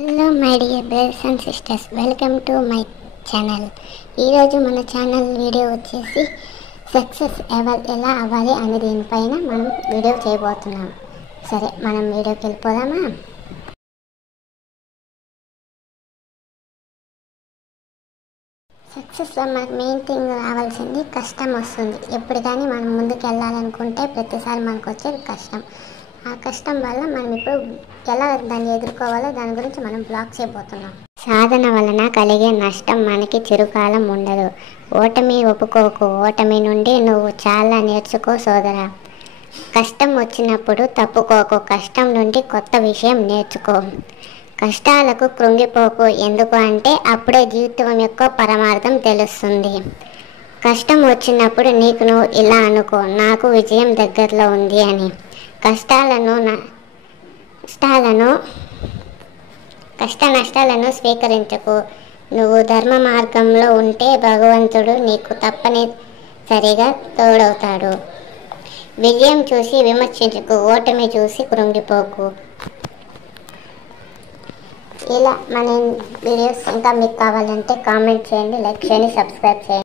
Hello my dear brothers and sisters, welcome to my channel. ఈరోజు మన channel video వచ్చేసి success ఎలా అవ్వాలి అనే దీనిపైన మనం వీడియో చేయబోతున్నాం. సరే, మనం వీడియోకి వెళ్ళిపోదామా? సక్సెస్లో మనకు మెయిన్ థింగ్ రావాల్సింది కష్టం వస్తుంది. ఎప్పుడు కానీ మనం ముందుకు వెళ్ళాలనుకుంటే ప్రతిసారి మనకు వచ్చేది కష్టం. ఆ కష్టం వల్ల మనం ఇప్పుడు ఎలా దాన్ని ఎదుర్కోవాలో దాని గురించి మనం బ్లాగ్ చేయబోతున్నాం. సాధన వలన కలిగే నష్టం మనకి చిరుకాలం ఉండదు. ఓటమి ఒప్పుకోకు, ఓటమి నుండి నువ్వు చాలా నేర్చుకో సోదరా. కష్టం వచ్చినప్పుడు తప్పుకోకు, కష్టం నుండి కొత్త విషయం నేర్చుకో. కష్టాలకు కృంగిపోకు, ఎందుకు అంటే అప్పుడే జీవితం యొక్క పరమార్థం తెలుస్తుంది. కష్టం వచ్చినప్పుడు నీకు నువ్వు ఇలా అనుకో, నాకు విజయం దగ్గరలో ఉంది అని. కష్ట నష్టాలను స్వీకరించకు. నువ్వు ధర్మ మార్గంలో ఉంటే భగవంతుడు నీకు తప్పనిసరిగా తోడవుతాడు. విజయం చూసి విమర్శించకు, ఓటమి చూసి కృంగిపోకు. ఇలా మన వీడియోస్ ఇంకా మీకు కావాలంటే కామెంట్ చేయండి, లైక్ చేయండి, సబ్స్క్రైబ్ చేయండి.